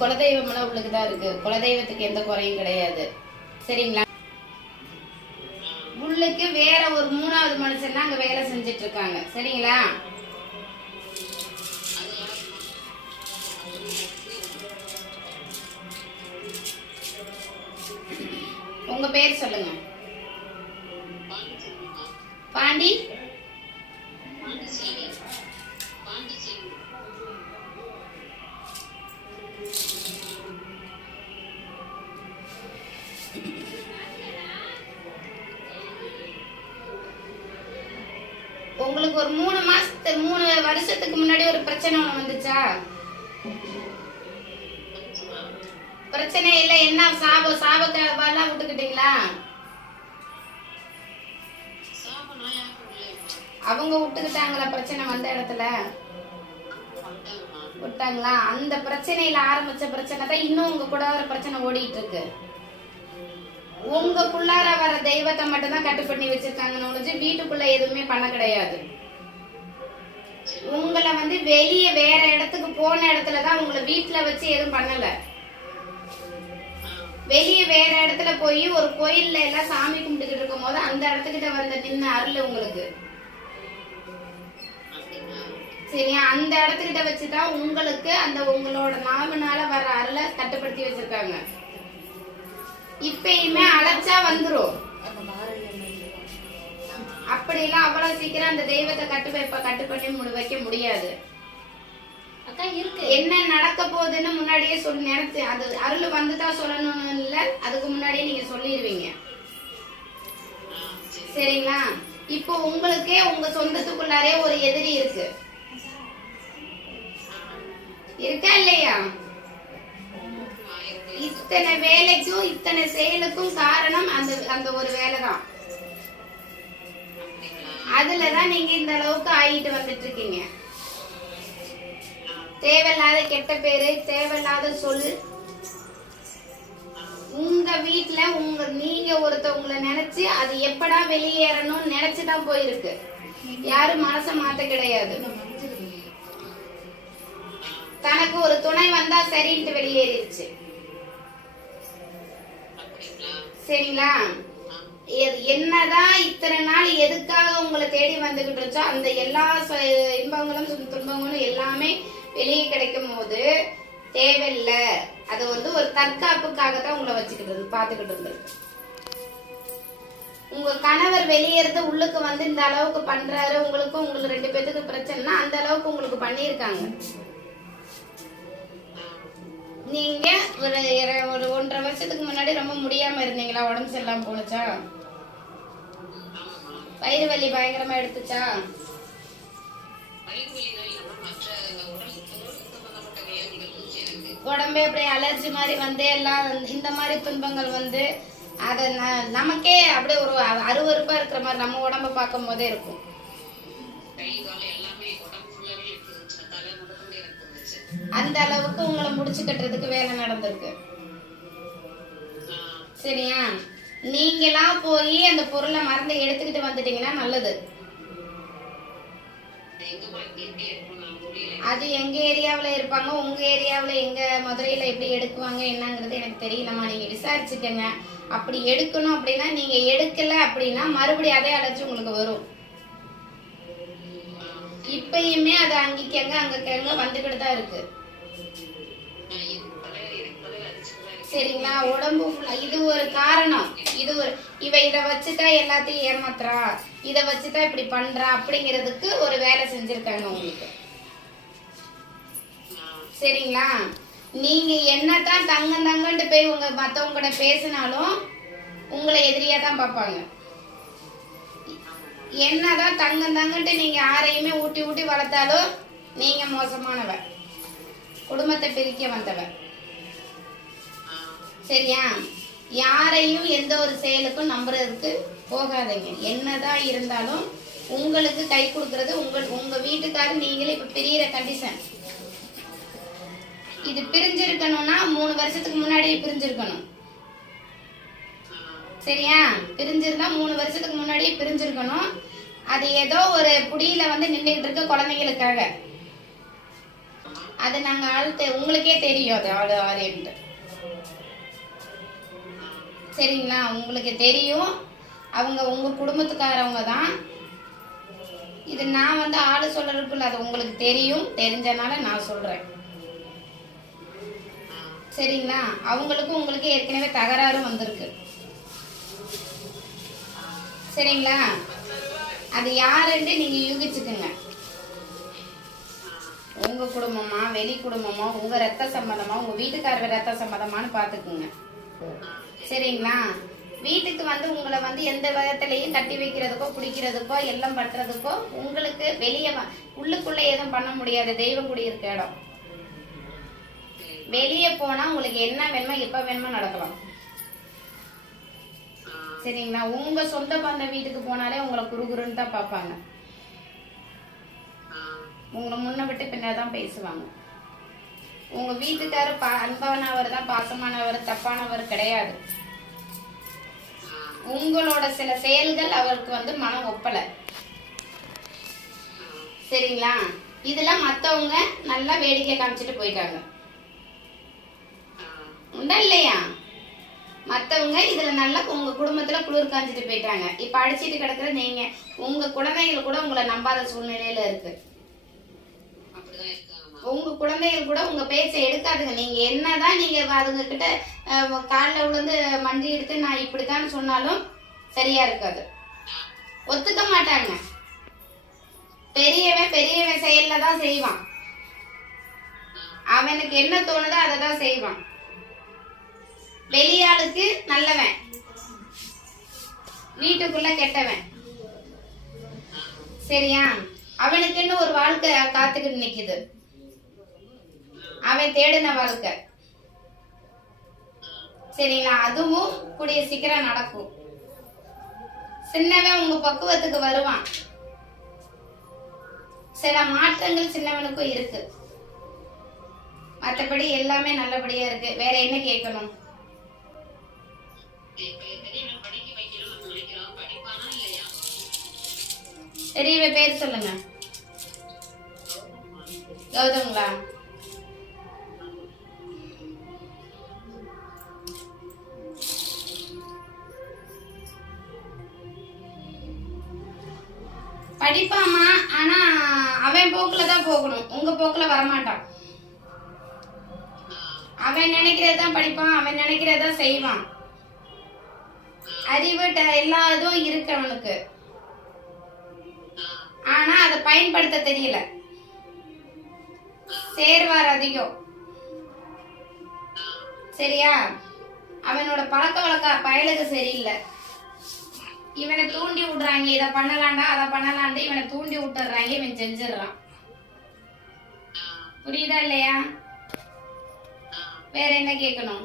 குலதெய்வம்லாம் உள்ளுக்குதான் இருக்கு. குலதெய்வத்துக்கு எந்த குறையும் கிடையாது. சரிங்களா? உள்ளுக்கு வேற ஒரு 3வது மனுஷன் அங்க வேலை செஞ்சுட்டு இருக்காங்க. சரிங்களா? உங்க பேர் சொல்லுங்க. பாண்டி உங்களுக்கு ஒரு 3 வருஷத்துக்கு முன்னாடி ஒரு பிரச்சனை ஒண்ணு வந்துச்சா? பிரச்சனை இல்ல, என்ன சாபக்கெல்லாம் விட்டுக்கிட்டீங்களா? அவங்க விட்டுக்கிட்டாங்களா? பிரச்சனை வந்த இடத்துல விட்டாங்களா? அந்த பிரச்சனையில ஆரம்பிச்ச பிரச்சனை தான் இன்னும் உங்க கூட ஒரு பிரச்சனை ஓடிட்டு இருக்கு. உங்களுக்குள்ளார வர தெய்வத்தை மட்டும் தான் கட்டு பண்ணி வச்சிருக்காங்கன்னு ஒழிஞ்சு வீட்டுக்குள்ள எதுவுமே பண்ண கிடையாது. உங்களை வெளியே வேற இடத்துக்கு போன இடத்துலதான் உங்களை வீட்டுல வச்சு எதுவும் பண்ணல. வெளியே வேற இடத்துல போய் ஒரு கோயில்ல எல்லாம் சாமி கும்பிட்டுக்கிட்டு இருக்கும் போது அந்த இடத்துக்கிட்ட நின்ன அருள் உங்களுக்கு. சரியா? அந்த இடத்துக்கிட்ட வச்சுதான் உங்களுக்கு அந்த உங்களோட நாமனால வர அருளை கட்டுப்படுத்தி வச்சிருக்காங்க. இப்பயுமே அழைச்சா வந்துரும். அப்படிலாம் அவ்வளவு சீக்கிரம் அந்த தெய்வத்தை கட்டு பண்ணி வைக்க முடியாது. என்ன நடக்க போகுதுன்னு முன்னாடியே சொல்லி நினைச்சு அது அருள் வந்துதான் சொல்லணும்னு இல்ல, அதுக்கு முன்னாடியே நீங்க சொல்லிடுவீங்க. சரிங்களா? இப்போ உங்களுக்கே உங்க சொந்தத்துக்குள்ளாரே ஒரு எதிரி இருக்கு. இருக்கா இல்லையா? இத்தனை வேலைக்கும் இத்தனை செயலுக்கும் காரணம் அந்த ஒரு வேலைதான். அதுலதான் நீங்க இந்த அளவுக்கு ஆகிட்டு வந்துட்டு இருக்கீங்க. தேவையில்லாத கெட்ட பேரு, தேவையில்லாத சொல். உங்க வீட்டுல நீங்க ஒருத்தவங்களை நினைச்சு அது எப்படா வெளியேறணும்னு நினைச்சுதான் போயிருக்கு. யாரும் மனச மாத்த கிடையாது. தனக்கு ஒரு துணை வந்தா சரின்ட்டு வெளியேறிடுச்சு. சரிங்களா? என்னதான் இத்தனை நாள் எதுக்காக உங்களை தேடி வந்துகிட்டு இருச்சோ அந்த எல்லா இன்பங்களும் துன்பங்களும் எல்லாமே வெளியே கிடைக்கும் போது தேவையில்லை. அது ஒரு தற்காப்புக்காகத்தான் உங்களை வச்சுக்கிட்டு பாத்துக்கிட்டு இருந்திருக்கு. உங்க கணவர் வெளியேறது உள்ளுக்கு இந்த அளவுக்கு பண்றாரு, உங்களுக்கு 2 பேத்துக்கு பிரச்சனைனா அந்த அளவுக்கு உங்களுக்கு பண்ணிருக்காங்க. நீங்க ஒரு 1.5 வருஷத்துக்கு முன்னாடி ரொம்ப முடியாம இருந்தீங்களா? உடம்பு சரியில்லாம போனுச்சா? வயிறு வலி பயங்கரமா எடுத்துச்சா? உடம்பே அப்படியே அலர்ஜி மாதிரி எல்லாம் இந்த மாதிரி துன்பங்கள் அத நமக்கே அப்படியே ஒரு அருவருப்பா இருக்கிற மாதிரி நம்ம உடம்ப பார்க்கும் போதே இருக்கும். அந்த அளவுக்கு உங்களை முடிச்சு கட்டுறதுக்கு வேலை நடந்திருக்கு. சரியா? நீங்களா போய் அந்த பொருளை மறந்து எடுத்துக்கிட்டு வந்துட்டீங்கன்னா நல்லது. அது எங்க ஏரியாவுல இருப்பாங்க, உங்க ஏரியாவுல எங்க மதுரையில எப்படி எடுக்குவாங்க என்னங்கிறது எனக்கு தெரியலமா. நீங்க விசாரிச்சுக்கங்க. அப்படி எடுக்கணும் அப்படின்னா நீங்க எடுக்கல அப்படின்னா மறுபடியும் அதே அழைச்சு உங்களுக்கு வரும். இப்பயுமே அது அங்கங்க வந்துகிட்டு தான் இருக்கு. சரிங்களா? உடம்பு இது ஒரு காரணம். இத வச்சுட்டா எல்லாத்தையும் ஏமாத்துறா, இத வச்சுதான் இப்படி பண்றா அப்படிங்கிறதுக்கு ஒரு வேலை செஞ்சிருக்காங்க உங்களுக்கு. சரிங்களா? நீங்க என்னதான் தங்கன்ட்டு போய் மத்தவங்க கூட பேசினாலும் உங்களை எதிரியா தான் பார்ப்பாங்க. என்னதான் தங்கன்ட்டு நீங்க யாரையுமே ஊட்டி வளர்த்தாலும் நீங்க மோசமானவ, குடும்பத்தை பிரிக்க வந்தவ. சரியா? யாரையும் எந்த ஒரு செயலுக்கும் நம்புறதுக்கு போகாதீங்க. என்னதான் இருந்தாலும் உங்களுக்கு கை கொடுக்கறது உங்க வீட்டுக்காரர். நீங்களே இப்ப பிரியிற கண்டிஷன். இது பிரிஞ்சிருக்கணும்னா 3 வருஷத்துக்கு முன்னாடியே பிரிஞ்சிருக்கணும். சரியா? பிரிஞ்சிருந்தா 3 வருஷத்துக்கு முன்னாடியே பிரிஞ்சிருக்கணும். அது ஏதோ ஒரு புடியில நின்றுகிட்டு இருக்க குழந்தைங்களுக்காக. அது நாங்க உங்களுக்கே தெரியும் அது ஆளு ஆறுன்ட்டு. சரிங்களா? உங்களுக்கு தெரியும், அவங்க உங்க குடும்பத்துக்காரவங்க தான். இது நான் வந்து ஆளு சொல்றதுக்குள்ள அது உங்களுக்கு தெரியும், தெரிஞ்சனால நான் சொல்றேன். சரிங்களா? அவங்களுக்கும் உங்களுக்கு ஏற்கனவே தகராறு வந்திருக்கு. சரிங்களா? அது யாருன்னு நீங்க யூகிச்சுக்குங்க. உங்க குடும்பமா, வெளி குடும்பமா, உங்க ரத்த சம்பந்தமா, உங்க வீட்டுக்காரர் ரத்த சம்பந்தமானு பாத்துக்குங்க. சரிங்களா? வீட்டுக்கு வந்து உங்களை வந்து எந்த விதத்திலையும் கட்டி வைக்கிறதுக்கோ பிடிக்கிறதுக்கோ எல்லாம் பண்றதுக்கோ உங்களுக்கு வெளியே உள்ளுக்குள்ள எதுவும் பண்ண முடியாது. தெய்வம் குடி இருக்க இடம். வெளியே போனா உங்களுக்கு என்ன வேணுமோ எப்ப வேணுமோ நடக்கலாம். சரிங்களா? உங்க சொந்த பந்த வீட்டுக்கு போனாலே உங்களை குறுகுறுன்னு தான் பார்ப்பாங்க. உங்களை முன்ன விட்டு பின்னதான் பேசுவாங்க. உங்க வீட்டுக்காரர் அன்பானவர் தான், பாசமானவர், தப்பானவர் கிடையாது. உங்களோட சில செயல்கள் அவருக்கு வந்து மனம் ஒப்பல. சரிங்களா? இதெல்லாம் மத்தவங்க நல்லா வேடிக்கை காமிச்சிட்டு போயிட்டாங்க. உண்டா இல்லையா? மத்தவங்க இதுல நல்லா உங்க குடும்பத்துல குளிர் காஞ்சிட்டு போயிட்டாங்க. இப்ப அடிச்சிட்டு கிடக்குற நீங்க உங்க குழந்தைகள் கூட உங்களை நம்பாத சூழ்நிலையில இருக்கு. உங்க குழந்தைகள் கூட உங்க பேச்சை எடுக்காதுங்க. நீங்க என்னதான் நீங்க அதுங்க கிட்ட காலில் விழுந்து மண்டி எடுத்து நான் இப்படித்தான் சொன்னாலும் சரியா இருக்காது. ஒத்துக்க மாட்டாங்க. பெரியவன் செயல்ல தான் செய்வான். அவனுக்கு என்ன தோணுதோ அதை தான் செய்வான். வெளியாளுக்கு நல்லவன், வீட்டுக்குள்ள கெட்டவன். சரியா? அவனுக்குன்னு ஒரு வாழ்க்கை காத்துக்கிட்டு நிக்குது. அவன் தேடின வாழ்க்கை. சரிங்களா? அதுவும் கூடிய சீக்கிரம் நடக்கும். சின்னவன் உங்க பக்குவத்துக்கு வருவான். சில மாற்றங்கள் சின்னவனுக்கும் இருக்கு. மற்றபடி எல்லாமே நல்லபடியா இருக்கு. வேற என்ன கேட்கணும்? பெரியவ பேர் சொல்லுங்க. கௌதம்ங்களா? படிப்பாமா, ஆனா அவன் போக்குல தான் போகணும். உங்க போக்குல வரமாட்டான். அவன் நினைக்கிறதான் படிப்பான், அவன் நினைக்கிறதான் செய்வான். அறிவு எல்லா இதுவும் இருக்கு அவனுக்கு. ஆனா அதை பயன்படுத்த தெரியல. சேர்வார் அதிகம். சரியா? அவனோட பழக்க வழக்க பயலுக்கு சரியில்லை. இவனை தூண்டி விடுறாங்க, இதை பண்ணலாண்டா அதை பண்ணலாண்டு இவனை தூண்டி விட்டுறாங்க, இவன் செஞ்சிடறான். புரியுதா இல்லையா? வேற என்ன கேட்கணும்?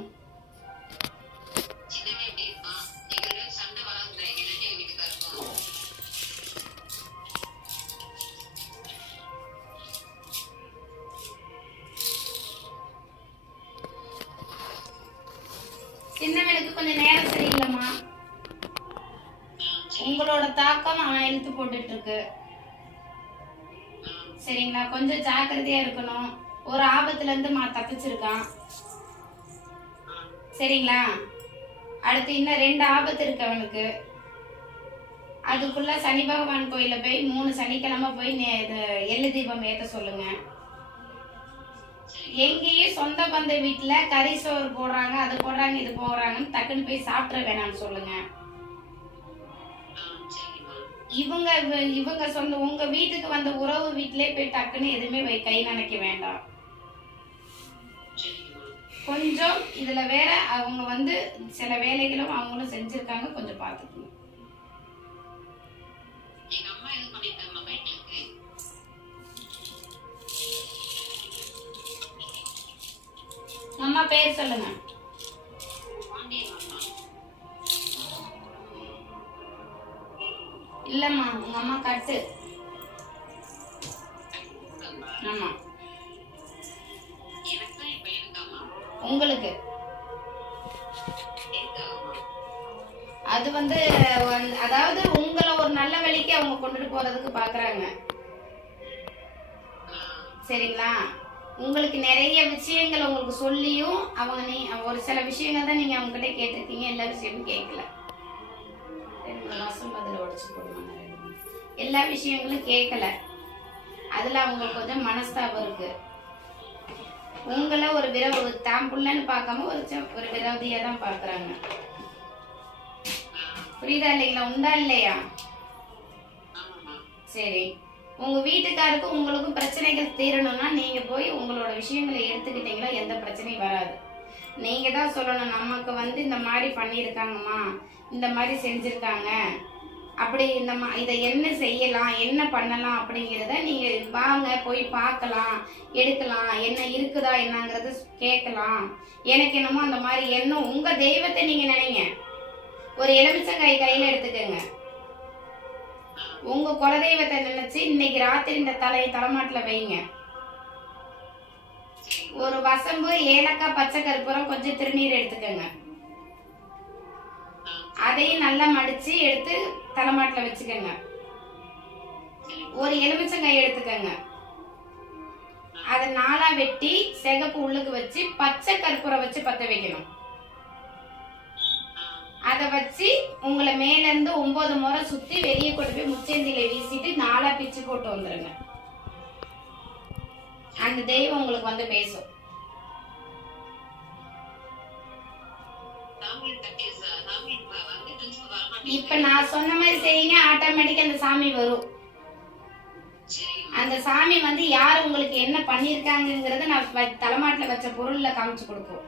சின்னவனுக்கு கொஞ்சம் நேரம் சரியில்லைம்மா. உங்களோட தாக்கம் அவன் இழுத்து போட்டுட்டு இருக்கு. சரிங்களா? கொஞ்சம் ஜாக்கிரதையா இருக்கணும். ஒரு ஆபத்துல இருந்து தப்பிச்சிருக்கான். சரிங்களா? அடுத்து இன்னும் 2 ஆபத்து இருக்கு அவனுக்கு. அதுக்குள்ள சனி பகவான் கோயில போய் 3 சனிக்கிழமை போய் எள்ளு தீபம் ஏத்த சொல்லுங்க. எங்கேயும் சொந்த பந்த வீட்டுல கறி சோறு போடுறாங்க, அது போடுறாங்க, இது போடுறாங்கன்னு டக்குன்னு போய் சாப்பிட வேணாம்னு சொல்லுங்க. இவங்க சொந்த உங்க வீட்டுக்கு வந்த உறவு வீட்டிலே போய் டக்குன்னு எதுவுமே கை நினைக்க வேண்டாம். கொஞ்சம் இதுல வேற அவங்க வந்து சில வேலைகளும் அவங்களும் செஞ்சிருக்காங்க, கொஞ்சம் பாத்துக்கணும். அம்மா பேர் சொல்லுங்க. இல்லம்மா, உங்க அம்மா கட்டு. ஆமா, உங்களுக்கு அது வந்து அதாவது உங்களை ஒரு நல்ல வழிக்கு அவங்க கொண்டுட்டு போறதுக்கு பாக்குறாங்க. சரிங்களா? உங்களுக்கு நிறைய விஷயங்கள் உங்களுக்கு சொல்லியும் ஒரு சில விஷயங்கள் தான் நீங்க அவங்க கிட்ட கேட்டிருக்கீங்க, எல்லா விஷயமும் கேட்கல. 2 மாசம் பதில் உடச்சு போடுவாங்க. எல்லா விஷயங்களும் கேட்கல. அதுல அவங்களுக்கு கொஞ்சம் மனஸ்தாபம் இருக்கு. உங்களை ஒரு தான் புள்ளன்னு பார்க்காம ஒரு விரோதியா தான் பாக்குறாங்க. புரியுதா இல்லைங்களா? உண்டா இல்லையா? சரி, உங்க வீட்டுக்காருக்கு உங்களுக்கும் பிரச்சனைகள் தீரணும்னா நீங்க போய் உங்களோட விஷயங்களை எடுத்துக்கிட்டீங்களா எந்த பிரச்சனையும் வராது. நீங்க தான் சொல்லணும், நமக்கு இந்த மாதிரி பண்ணியிருக்காங்கம்மா, இந்த மாதிரி செஞ்சிருக்காங்க, அப்படி இதை என்ன செய்யலாம், என்ன பண்ணலாம் அப்படிங்கிறத நீங்க வாங்க போய் பார்க்கலாம், எடுக்கலாம், என்ன இருக்குதா என்னங்கிறது கேட்கலாம். எனக்கு என்னமோ அந்த மாதிரி எண்ணம். உங்க தெய்வத்தை நீங்க நினைங்க. ஒரு எலுமிச்சங்காய் கையில எடுத்துக்கோங்க. உங்க குலதெய்வத்தை நினைச்சு இன்னைக்கு ராத்திரி இந்த தலைமாட்டுல வைங்க. ஒரு வசம்பு, ஏலக்காய், பச்சை கற்பூரம், கொஞ்சம் திருநீர் எடுத்துக்கோங்க. அதையும் நல்லா மடிச்சு எடுத்து தலைமாட்டுல வச்சுக்கோங்க. ஒரு எலுமிச்சங்காய் எடுத்துக்கோங்க. அதை 4ஆ வெட்டி சிகப்பு உள்ளுக்கு வச்சு பச்சை கற்பூரம் வச்சு பத்த வைக்கணும். அதை வச்சு உங்களை மேல இருந்து 9 முறை சுத்தி வெளியே கொண்டு போய் முச்சந்தியில வீசிட்டு 4ஆ பிச்சு போட்டு வந்துருங்க. அந்த தெய்வம் உங்களுக்கு பேசும். இப்ப நான் சொன்ன மாதிரி செய்யுங்க, ஆட்டோமேட்டிக்கா அந்த சாமி வரும். அந்த சாமி யார் உங்களுக்கு என்ன பண்ணிருக்காங்கிறத நான் தலைமாட்டுல வச்ச பொருள்ல காமிச்சு கொடுப்போம்.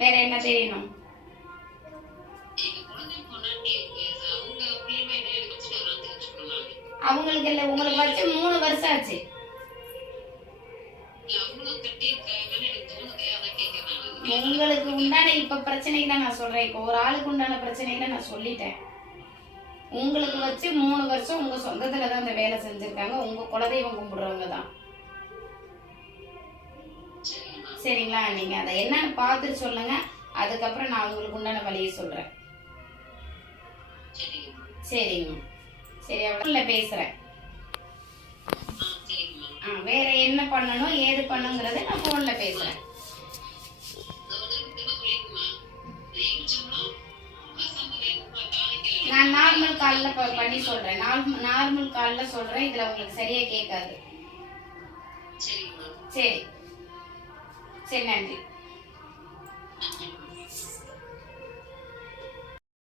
வேற என்ன தெரியணும்? அவங்களுக்கு இல்ல, உங்களுக்கு வச்சு 3 வருஷம் ஆச்சு. உங்களுக்கு உண்டான இப்ப பிரச்சனைகளை நான் சொல்றேன். இப்ப ஒரு ஆளுக்கு உண்டான பிரச்சனைகளை நான் சொல்லிட்டேன். உங்களுக்கு வச்சு 3 வருஷம் உங்க சொந்தத்துலதான் அந்த வேலை செஞ்சிருக்காங்க. உங்க குலதெய்வம் கும்பிடுறவங்க தான். சரிங்களா? நீங்க அதை என்னன்னு பார்த்துட்டு சொல்லுங்க. அதுக்கப்புறம் நான் உங்களுக்கு உண்டான வழியை சொல்றேன். சரிங்க, சரி, அவ்வளோ பேசுறேன். வேற என்ன பண்ணணும் ஏது பண்ணுங்கிறத நான் போன்ல பேசுறேன். நான் நார்மல் கால்ல பண்ணி சொல்றேன். நார்மல் கால்ல சொல்றேன். இதுல உங்களுக்கு சரியா கேட்காது. சரி சரி, நன்றி.